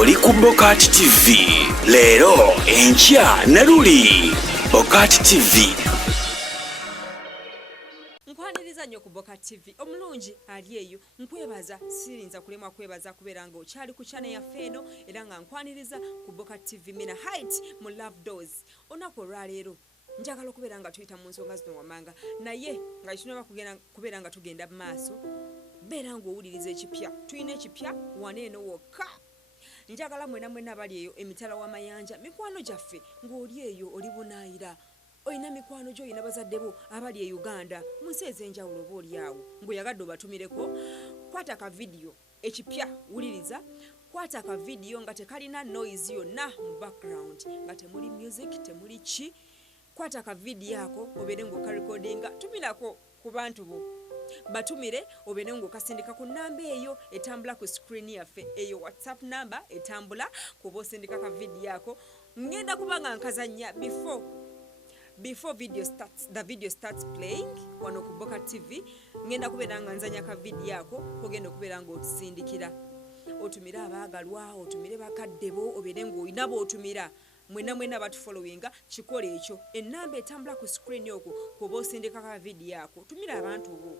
oli ku BOCAT TV. Leero enkya naluli BOCAT TV. Nkwaniriza nnyo ku BOCAT TV. Omulungi ali eyo. Nkwebaza sirinza kulemwa kwebaza kubeera nga okyali ku channel yaffe eno era nga nkwaniriza ku BOCAT TV. Minah Hyt mu Love Doors. Onako olwaleero njagala okubeera nga tuyita mu nsonga zino wammanga naye nga tunaba kubeera nga tugenda mu maaso beera ng'owuliriza ekipya. Tulina ekipya wane eno wokka. Njagala mwena abali eyo emitala w'amayanja mikwano gyaffe ng'oli eyo oli bunaayira. Oyina mikwano gyo oyina bazadde bo abali e Uganda mu nsi ez'enjawulo oba oli awo ng'oyagadde obatumireko. Kwata ka video ekipya wuliriza. Kwata ka video nga tekalina noise yonna mu background nga temuli music temuli ki. Kwata ka video yako obeere ng'oka recordinga tumirako ku bantu bo. Batumire obeere ng'okasindika ku namba eyo etambula ku screen yaffe eyo WhatsApp number etambula kuba osindika ka video yako. Ngenda kubanga nkazanya before the video starts playing wano ku BOCAT TV. Ngenda kubeera nga nzanya ka video yako kogenda okubeera ng'otusindikira. Otumira abaagalwa otumire bakadde bo obeere ng'olina b'otumira. Mwena batufollowinga kikole ekyo. Enamba etambula ku screen okwo kuba osindika ka video yako. Tumira abantu bo.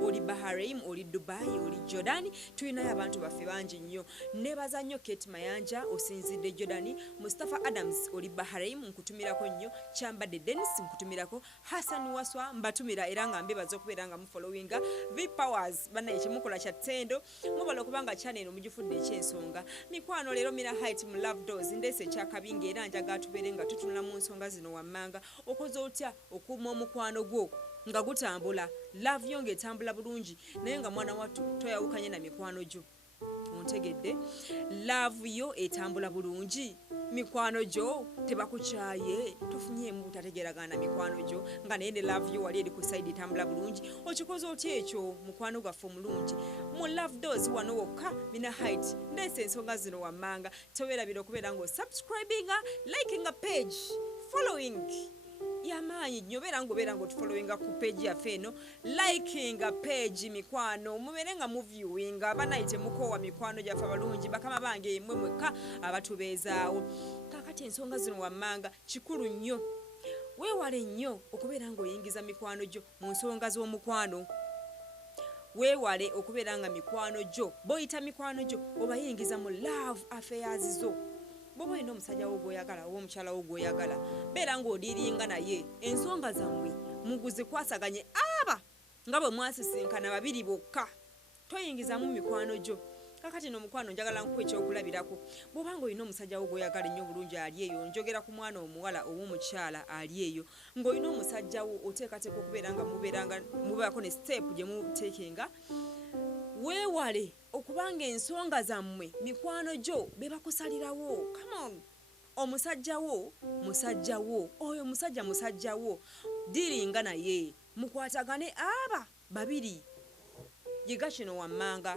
Oli Bahrain, oli Dubai, oli Jordan, tulinayo abantu baffe bangi nnyo. Nebaza nnyo Kate Mayanja osinzidde Jordan, Mustafa Adams oli Bahrain nkutumirako nnyo, Chambade Dennis nkutumirako, Hassan Waswa mbatumira era nga mbebaza okubeera nga mufollowinga, V Powers bana ekimukola kya ttendo, mubala okubanga channel eno mugifudde ekyensonga. Mikwano leero Minah Hyt mu Love Doors ndese ekyakabinga era njaga tubeere nga tutunula mu nsonga zino wammanga. Okoze otya okuuma omukwano gwo nga gutambula love yo ng'etambula bulungi naye nga mwana wattu toyawukanye na mikwano gyo. Ontegedde love yo etambula bulungi mikwano gyo tebakukyaye tufunyeemu butategeeragana na mikwano gyo nga naye ne love yo wali eri ku side etambula bulungi. Okikoze otya ekyo mukwano gwaffe omulungi mu Love Doors wano wokka Minah Hyt ndeese ensonga zino wammanga. Teweerabira okubeera ng'osubscribinga likinga page following yamaanyi nnyo beera ng'otufollowinga ku page yaffe eno likinga page mikwano mubeere nga muviewinga abanayi temukoowa mikwano gyaffe abalungi bakama bange emwe mwekka abatubeezaawo. Kaakati ensonga zino wammanga kikulu nnyo weewale nnyo okubeera ng'oyingiza mikwano gyo mu nsonga z'omukwano. Weewale okubeera nga mikwano gyo boyita mikwano gyo obayingiza mu love affairs zo. Bobo ino omusajja wo gwoyagala oba omukyala wo gwoyagala beera ng'odiiringa naye ensonga zammwe muguzikwasaganye aba nga bwe mwasisinkana babiri bokka toyingizamu mikwano gyo. Kakati n'omukwano njagala nkuwa ekyokulabirako. Bw'obanga olina omusajja wo gwoyagala ennyo bulungi ali eyo njogera ku mwana omuwala oba omukyala ali eyo ng'olina omusajja wo oteekateeka okubeera nga mubeerako ne step gye muteekenga. Weewale okubanga ensonga zammwe mikwano gyo be bakusalirawo. Come on. Omusajja wo oyo musajja wo diringa naye mukwatagane aba babiri. Yiga kino wammanga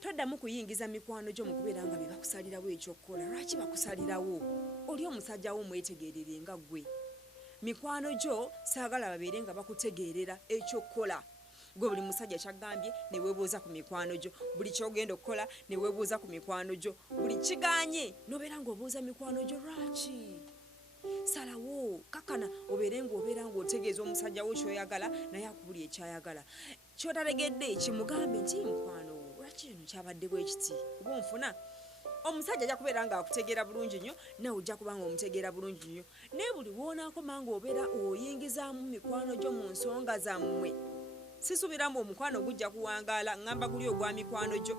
toddamu kuyingiza mikwano gyo mu kubeera nga be bakusalirawo ekyokukola. Lwaki bakusalirawo? Oli omusajja wo mwetegeerere nga ggwe. Mikwano gyo saagala babeere nga bakutegeerera ekyokukola. Gwe buli musajja kyagambye ne weebuuza ku mikwano gyo. Buli kyogenda okukola ne weebuuza ku mikwano gyo. Buli kiganye n'obeera ng'obuuza mikwano gyo lwaki? Salawo kakana obeere ng'otegeeza omusajja wo ky'oyagala naye akubulya ekyayagala. Ky'otalegedde kimugambe nti mukwano lwaki kino kyabadde bwe kiti oba onfuna. Omusajja ajja kubeera ng'akutegeera bulungi nnyo nawe ojja kuba ng'omutegeera bulungi nnyo. Naye buli w'onaakoma ng'obeera oyingizaamu mikwano gyo mu nsonga zammwe sisuubiramu omukwano gujja kuwangaala ngamba guli ogwa mikwano gyo.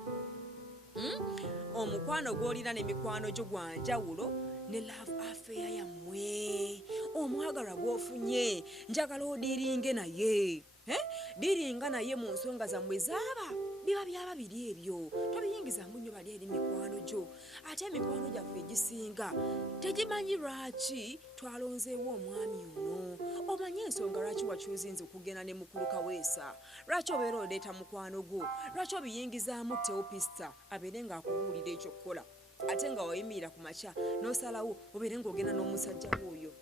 Omukwano gw'olina ne mikwano gyo gwa njawulo ne love affair yammwe. Omwagalwa gw'ofunye njagala odiiringe naye. Diringa naye mu nsonga zammwe zaaba biba byaba biri ebyo. Tobiyingizamu nnyo bali eri mikwano gyo. Ate emikwano gyaffe egisinga tegimanyi lwaki twalonzeewo omwami ono. Omanye ensonga lwaki wakyuzinze okugenda ne mukulu Kaweesa. Lwaki obeera oleeta mukwano gwo. Lwaki obiyingizaamu teopista abeere ng'akubuulira ekyokukola. Ate nga wayimirira ku makya n'osalawo obeere ng'ogenda n'omusajja w'oyo.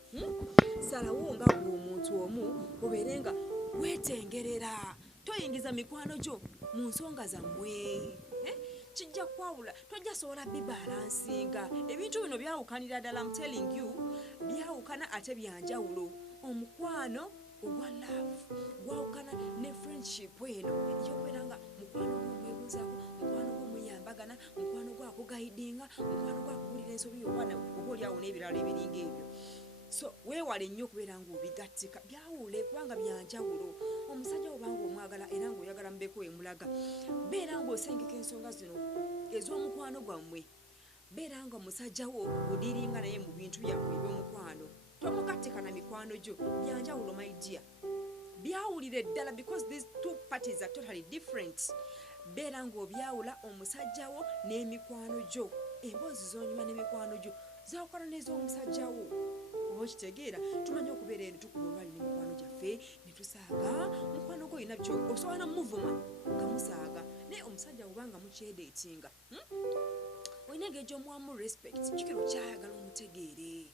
Salawo nga gwe omuntu omu obeere nga weetengerera. Toyingiza mikwano gyo mu nsonga zammwe. kijja kwawula tojja sobola bibalansinga ebintu bino byawukanira ddala. I'm telling you byawukana ate byanjawulo. Omukwano ogwa love gwawukana ne friendship eno eyokubeera nga mukwano gw'omwebuuzaako, mukwano gw'omuyambagana, mukwano gwakugayidinga, mukwano gwakugulira ensobi yobwana oba oli awo n'ebirala ebiringa ebyo. So weewale nnyo okubeera ng'obigattika byawule kubanga byanjawulo. Omusajja obanga omwagala era ng'oyagala mubeko emulaga, beera ng'osengeka ensonga zino ez'omukwano gwammwe. Beera nga omusajja wo odiringa naye mu bintu byammwe eby'omukwano. Tomugattika na mikwano gyo, byanjawulo my dear. Byawulire ddala because these two parties are totally different. Beera ng'obyawula omusajja wo n'emikwano gyo. Emboozi z'onyuma n'emikwano gyo zawukana n'ez'omusajja wo. Oba okitegeera tumanyi okubeera eri tukuba olwali n'emikwano gyaffe ne tusaaga. Mukwano gwo olina byo osobola muvuma nga musaaga. Naye omusajja obanga mukyedeetinga olina engeri gy'omuwamu respect. Jjukira okyayagala omutegeere.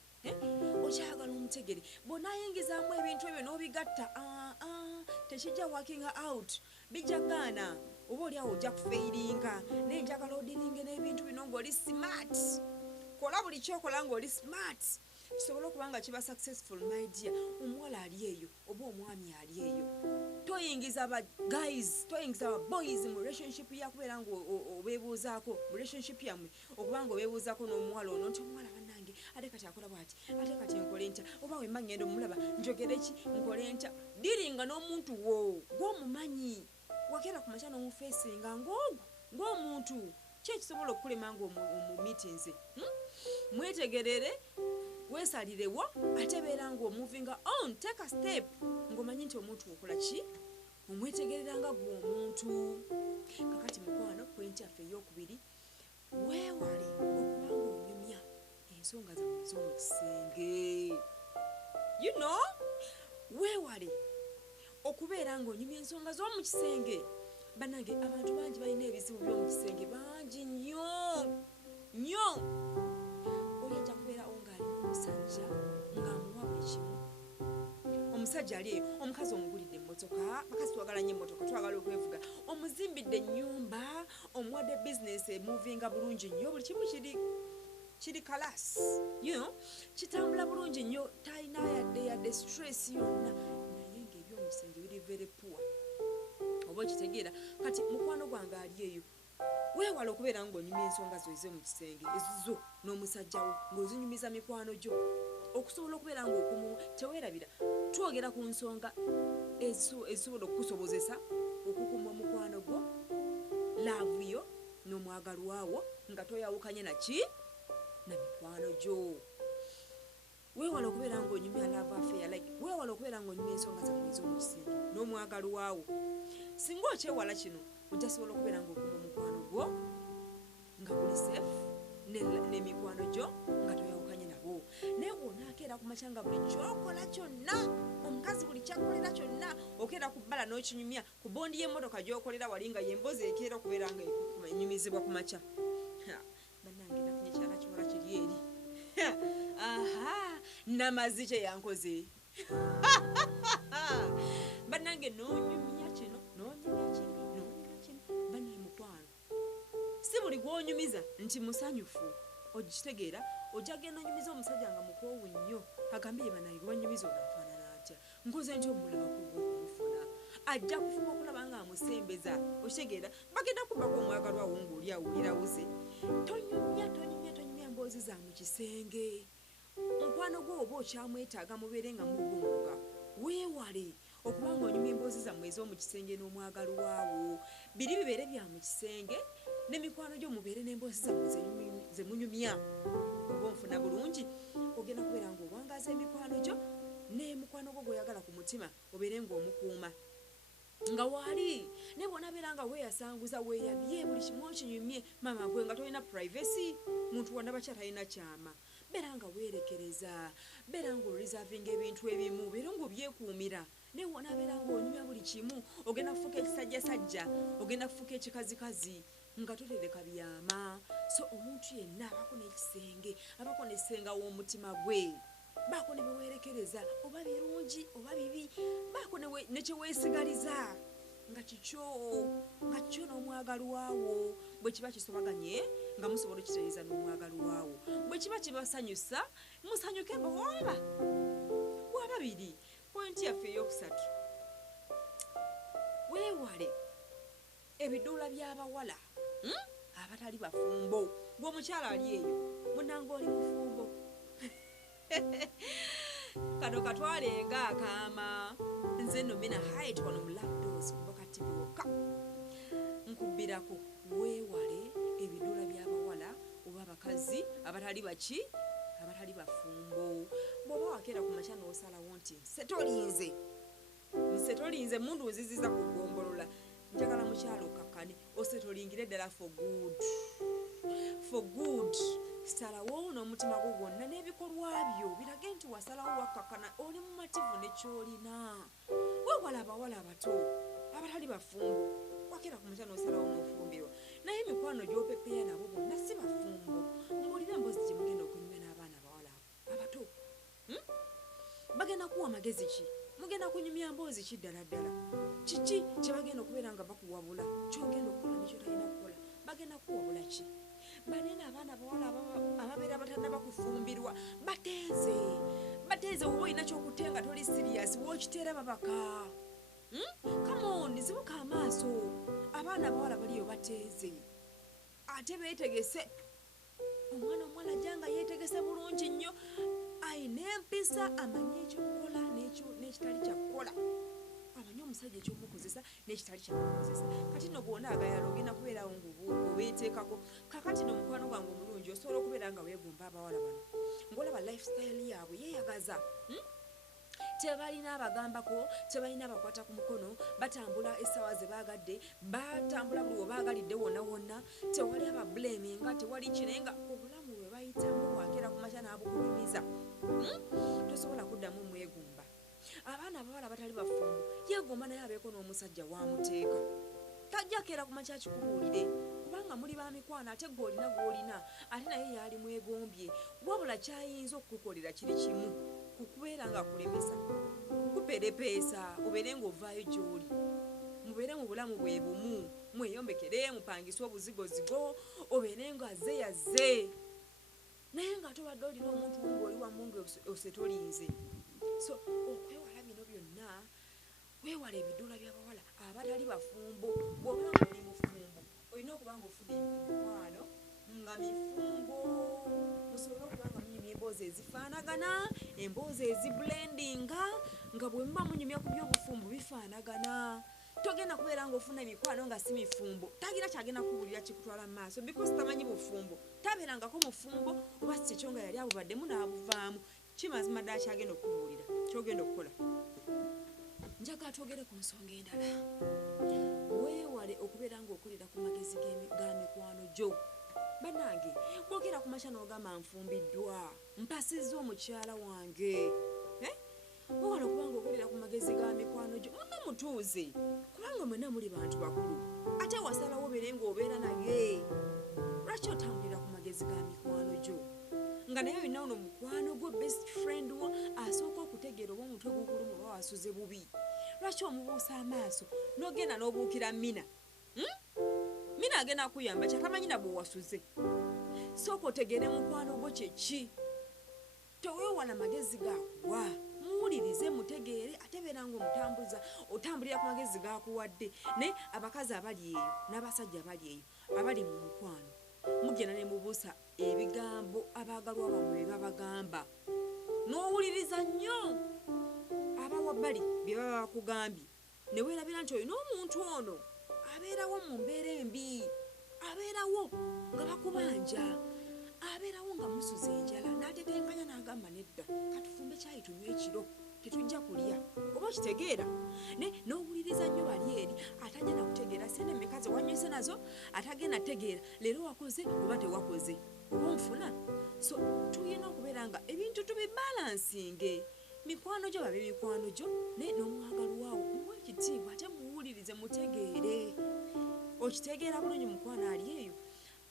Okyayagala omutegere bw'onaayingizaamu ebintu ebyo n'obigatta tekijja working out, bijja gaana. Oba oli awo ojja kufeiringa. Naye njagala odiringe n'ebintu bino ng'oli smart. Kola buli kyokola ng'oli smart kisobola okuba nga kiba successful my dear. Omuwala ali eyo oba omwami ali eyo. Toyingiza aba guys, toyingiza aba boys mu relationship yakubeera ng'obeebuuzaako mu relationship yammwe okuba ng'obeebuuzaako n'omuwala ono nti omuwala bannange ate kati akola bw'ati, ate kati nkole ntya, oba wemma ngenda omulaba njogere ki nkole ntya. Diringa n'omuntu wo gw'omumanyi wakeera ku makya n'omufeesinga ng'omuntu ki ekisobola okukulema ng'omu meetings. Mwetegerere weesalirewo ate beera ng'omuvinga on, take a step ng'omanyi nti omuntu okola ki, omwetegerera nga gw'omuntu. Kakati mukwano point yaffe ey'okubiri, weewale okuba ng'onyumya ensonga zammwe ez'omu kisenge. You know, weewale okubeera ng'onyumya ensonga z'omu kisenge. Bannange abantu bangi balina ebizibu by'omu kisenge bangi nnyo. Oli ajja kubeerawo ng'alina omusajja ng'amuwa buli kimu. Omusajja ali eyo, omukazi omugulidde emmotoka, bakazi twagala nnyo emmotoka, twagala okwevuga. Omuzimbidde ennyumba, omuwadde bizinesi emuvinga bulungi nnyo, buli kimu kiri kalasi. You know, kitambula bulungi nnyo, talina yadde stress yonna. Naye ng'eby'omu kisenge biri very poor. Oba okitegeera kati mukwano gwange ali eyo, weewala okubeera ng'onyumya ensonga zo ez'omu kisenge ezizo n'omusajja wo ng'ozinyumiza mikwano gyo okusobola okubeera ng'okumu teweerabira. Twogera ku nsonga ezisobola okukusobozesa okukuma omukwano gwo, laavu yo n'omwagalwawo nga toyawukanye na mikwano gyo. Weewala okubeera ng'onyumya love affair, like weewala okubeera ng'onyumya ensonga zammwe ez'omu kisenge n'omwagalwawo. Singa okyewala kino ojja sobola okubeera ng'okuma omukwano gwo nga guli safe n'emikwano gyo nga toyawukanye nabo. Naye bw'onaakeera ku makya nga buli kyokola kyonna, omukazi buli kyakolera kyonna okeera ku bbala n'okinyumya ku bondi y'emmotoka gy'okolera wali nga yemboozi ekeera okubeera nga enyumizibwa ku makya. Bannange nafunye kyala kiwala kiri eri. Namazi kye yankoze. Bannange n'onyumya kino n'onyumya kino. Bannange mukwano si buli gw'onyumiza nti musanyufu. Ogitegeera ojja genda onyumiza omusajja nga mukoowu nnyo agambye bannange gwe banyumiza onaafaanana atya, nkoze nti omulaba kumufuna. Ajja kufuma okulaba nga amusembeza. Okitegeera bagenda kubako omwagalwawo ng'oli awulirawuze. Tonyumya mboozi za mu kisenge. Mukwano gwo oba okyamwetaaga mubeere nga mubunga. Weewale okuba ng'onyumya emboozi zammwe ez'omu kisenge n'omwagalwawo. Biri bibeere bya mu kisenge n'emikwano gyo mubeere n'emboozi zammwe ze munyumya. Oba onfuna bulungi ogenda kubeera ng'owangaaza emikwano gyo n'emukwano gwo gw'oyagala ku mutima obeere ng'omukuuma nga waali. Naye bw'onaabeera nga weeyasanguza weeyabye buli kimu okinyumye maama gwe nga tolina privacy, muntu wandaba kyatalina kyama. Beera nga weerekereza, beera ng'orizavinga ebintu ebimu, beera ng'obyekuumira. Naye bw'onaabeera ng'onyumya buli kimu ogenda kufuuka ekisajjasajja, ogenda kufuuka ekikazikazi nga totereka byama. So omuntu yenna abaako n'ekisenge, abaako n'essenga w'omutima gwe, baako ne beweerekereza oba birungi oba bibi, baako ne kyeweesigaliza nga kikyo n'omwagalwawo bwe kiba kisobaganye nga musobola okitereeza n'omwagalwawo bwe kiba kibasanyusa musanyuke bwaba bwababiri. Pointi yaffe eyokusatu, weewale ebiduula by'abawala abatali bafumbo. Bw'omukyala ali eyo munanga oli mufumbo kano katwalenga akaama. Nze no Minah Hyt wano mu Love Doors ku BOCAT TV wokka nkubbirako weewale ebiduula by'abawala oba abakazi abatali bafumbo. Bw'oba wakeera ku makya n'osalawo nti nsetolinze mundu nziziza ku ggombolola, njagala mukyala okakkane osetolingire ddala for good. Salawo n'omutima gwo gwonna n'ebikolwa byo birage nti wasalawo wakkakkana oli mumativu nekyolina. Weewala abawala abato abatali bafumbo. Wakeera ku makya n'osalawo n'ofumbirwa, naye emikwano gy'opepeya nabo bonna si bafumbo. Mbuulira emboozi gye mugenda okunyumya n'abaana abawala abato. Bagenda kuwa magezi ki? Mugenda kunyumya mboozi ki ddala? Kiki kye bagenda okubeera nga bakuwabula kyogenda okukola nekyo talina kukola? Bagenda kuwabula ki? Banene abaana abawala ababeera batannaba kufumbirwa bateeze oba olina kyokutenga toli sirias wookiteera babaka. Come on, zibuka amaaso. Abaana abawala baliyo bateeze ate beetegese. Omwana omuwala ajjanga yeetegese bulungi nnyo, ayina empisa, amanye ekyokukola n'ekitali kyakukola, amanye omusajja ekyomukozesa n'ekitali kyamukozesa. Kati no bwona agayala ogenda kubeerawo ng'obeeteekako. Kakati n'omukwano gwange omulungi osobola okubeera nga weegomba abawala bano ng'olaba lifestyle yaabwe yeeyagaza. Tebalina abagambako, tebalina abakwata ku mukono, batambula essaawa ze baagadde, batambula buli we baagalidde wonna, tewali ababulaminga, tewali kinenga obulamu bwe bayitamu bwakeera ku makya n'abukunyumiza. Tosobola kuddamu mwegumba. Abaana abawala batali bafumbo yeegomba naye abeeko n'omusajja wamuteeka. Tajja keera ku makya kikubuulire kubanga muli ba mikwano ate gw'olina ate naye yaali mwegombye. Wabula kyayinza okukukolera kiri kimu, kukubeera nga kulemesa, kuperepeesa, obeere ng'ovaayo gy'oli. Mubeere mu bulamu bwe bumu, mweyombekere, mupangise obuzigozigo, obeere nga yazze. Naye nga tobadde olina omuntu ng'oli wamu ng'osetolinze. So okwewala bino byonna, weewala ebiduula by'abawala abatali bafumbo. Bw'oba nga oli mufumbo olina okuba ng'ofuna emikwano nga mifumbo. Musobole okuba nga munyumya emboozi ezifaanagana, emboozi eziblendinga, nga bwe muba munyumya ku by'obufumbo bifaanagana. Togenda kubeera ng'ofuna emikwano nga si mifumbo, tagira kyagenda kubuulira kikutwala mu maaso because tamanyi bufumbo. Tabeerangako mufumbo oba si ekyo nga yali abubaddemu n'abuvaamu. Kimazima ddala kyagenda okubuulira kyogenda okukola. Njagala twogere ku nsonga endala. Weewale okubeera ng'okulira ku magezi ga mikwano gyo. Bannange, bw'okeera ku makya n'ogamba nfumbiddwa, mpasizza omukyala wange. Weewale okuba ng'okulira ku magezi ga mikwano gyo. Mwenna mutuuze kubanga mwenna muli bantu bakulu ate wasalawo obeere ng'obeera naye. Lwaki otambulira ku magezi ga mikwano gyo nga naye olina ono mukwano gwo best friend wo asooka okutegeera oba omutwe gugulumu oba wasuze bubi? Lwaki omubuusa amaaso n'ogenda n'obuukira Minah? Minah agenda kuyamba kyatamanyi nabwe wasuze. Sooka otegeere mukwano gwo kyeki. Teweewala magezi gakuwa, muwulirize mutegeere ate beera ng'omutambuza otambulira ku magezi gakuwadde. Ne abakazi abali eyo n'abasajja abali eyo abali mu mukwano mugenda ne mubuusa ebigambo abaagalwa bamwe babagamba, n'owuliriza nnyo abawabbali bye baba bakugambye, ne weerabira nti olina omuntu ono abeerawo mu mbeera embi, abeerawo nga bakubanja, abeerawo nga musuza enjala, n'atetenkanya n'agamba nedda katufumbe kyayi tunywe ekiro tetujja kulya. Oba okitegeera n'owuliriza nnyo bali eri atajja nakutegeera sente mmeka ze wanywese nazo, atagenda tegeera leero wakoze oba tewakoze oba onfuna. So tulina okubeera nga ebintu tubibalansinge. Mikwano gyo babe mikwano gyo n'omwagalwawo muwe ekitiibwa ate muwulirize mutegeere. Okitegeera bulungi mukwano ali eyo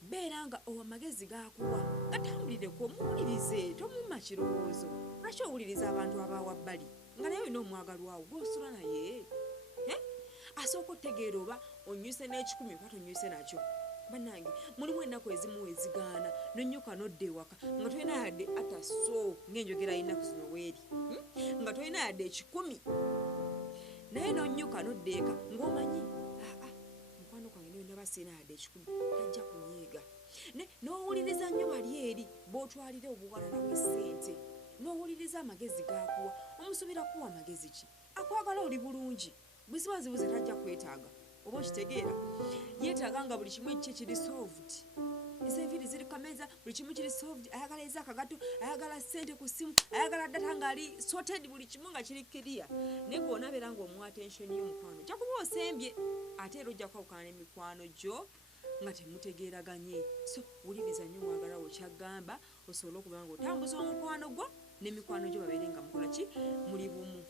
beera nga amagezi gakuwa gatambulireko, muwulirize, tomumma kirowoozo. Lwaki owuliriza abantu abawabbali nga naye olina omwagalwawo gw'osula naye? asooka otegeera oba onyuse n'ekikumi oba tonyuse nakyo. Bannange mulimu ennaku ezimu ezigaana nonyuka nodda ewaka nga tolina yadde ataso ng'enjogera y'ennaku zino weeri, nga tolina yadde ekikumi, naye nonyuka nodda eka ng'omanyi mukwano gwange naye ndaba sirina yadde ekikumi tajja kunyiiga. N'owuliriza nnyo bali eri b'otwalira obuwalala bw'essente, n'owuliriza amagezi g'akuwa. Omusuubira kuwa magezi ki? Akwagala oli bulungi, bwe ziba zibuze tajja kwetaaga. Oba okitegeera, yeetaaga nga buli kimu ekye kiri solved. Enviiri ziri kameeza, buli kimu kiri solved. Ayagala ez'akagato, ayagala ssente ku ssimu, ayagala data ng'ali sorted, buli kimu nga kiri clear. Naye gw'onabeera ng'omuwa attention y'omukwano ojja kuba osembye, ate era ojja kwawukana n'emikwano gyo nga temutegeeraganye. So wuliriza nnyo mwagala wo kyagamba osobole okuba nga otambuza omukwano gwo n'emikwano gyo babeere nga mukola ki, muli bumu.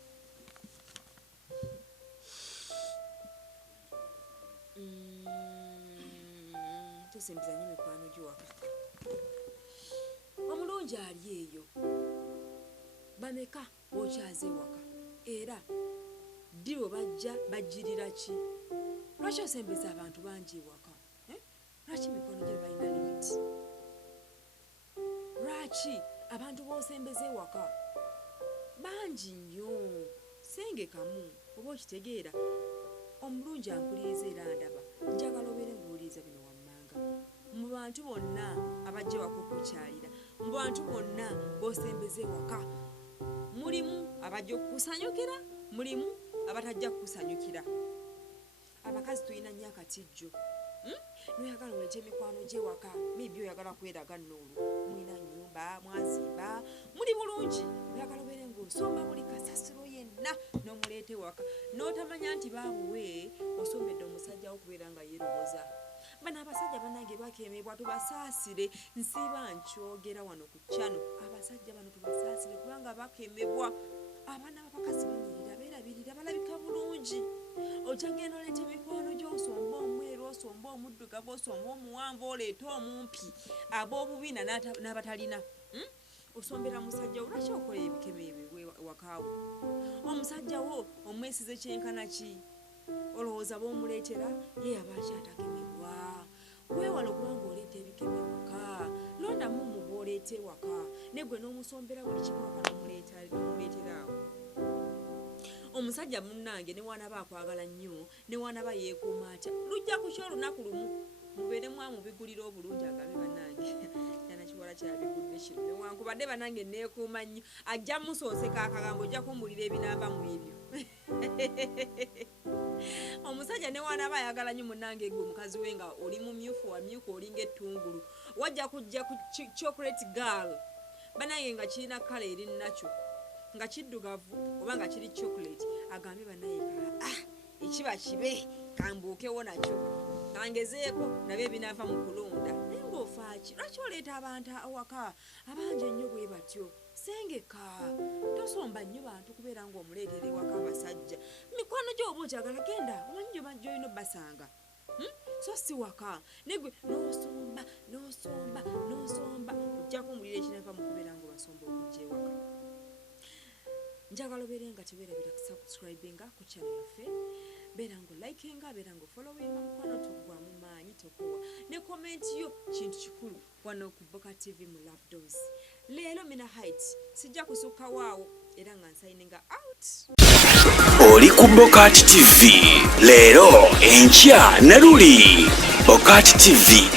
Tusimbiza nnyo mikwano gy'ewaka. Omulungi ali eyo, bameka bokyaza ewaka era ddi bwe bajja bajjirira ki? Lwaki osembeza abantu bangi ewaka? Lwaki mikwano gye balina limiti? Lwaki abantu b'osembeza ewaka bangi nnyo? Sengekamu oba okitegeera. Omulungi ampuliriza era ndaba, njagala obeere ng'owuliriza bino wammanga. Mu bantu bonna abajja ewaka okukyalira, mu bantu bonna b'osembeza ewaka, mulimu abajja okukusanyukira, mulimu abatajja kukusanyukira. Abakazi tulina nnyo akatijjo. Noyagala olete emikwano gy'ewaka, maybe oyagala kweraga nnoolu, mulina nnyumba, mwazimba, muli bulungi, oyagala obeere ng'osomba buli kasasiro yenna n'omuleeta ewaka, n'otamanya nti baabuwe osombedde omusajja wo okubeera nga yeeroboza. Bano abasajja bannange bakemebwa, tubasaasire. Nsiiba nkyogera wano ku channel, abasajja bano tubasaasire kubanga bakemebwa. Abaana b'abakazi banyirira, beerabirira, balabika bulungi. Ojja genda oleeta emikwano gy'osomba omweru, osomba omuddugavu, osomba omuwanvu, oleeta omumpi, ab'obubina n'abatalina. Osombera musajja wo, lwaki okola ebikeme ebyo wakaawo? Omusajja wo omwesize kyenkana ki? Olowooza b'omuleetera ye aba akyatakemebwa. Weewale okuba ng'oleeta ebikeme ewaka, londamu mu b'oleeta ewaka, ne gwe n'omusombera buli kimu waka n'omuleetera awo. Omusajja munnange ne wanaba akwagala nnyo, ne wanaba yeekuuma atya, lujja ku kyo olunaku lumu mubeere mwamubigulira obulungi agambe bannange yana kiwala kyabigudde kino newankubadde bannange neekuuma nnyo, ajja musooseka akagambo ojja kumbulira ebinaava mu ebyo. Omusajja ne wanaba ayagala nnyo munnange gwe omukazi we nga oli mumyufu wamyuka olinga ettungulu, wajja kujja ku chocolate girl bannange nga kirina kala eri nakyo nga kiddugavu oba nga kiri chocolate, agambe bannange ekiba kibe kambuukewo nakyo kangezeeko nabyo ebinaava mu kulonda. Naye ng'ofaaki, lwaki oleeta abantu awaka abangi ennyo bwe batyo? Sengeka, tosomba nnyo bantu kubeera ng'omuleetera ewaka abasajja. Mikwano gy'oba okyagala genda, omanyi gy'olina obbasanga. So si waka, negwe n'osomba, ojja kumbulira ekinaava mu kubeera ng'obasomba okujja ewaka. Njagala obeere nga teweerabira kusubscribinga ku channel yaffe, beera ng'olikinga, beera ng'ofollowinga mukwano tugwamu maanyi tokowa, ne komenti yo kintu kikulu wano ku BOCAT TV mu Love Doors. Leero Minah Hyt sijja kusukka waawo era nga nsayininga out. Oli ku BOCAT TV leero enkya na luli. BOCAT TV.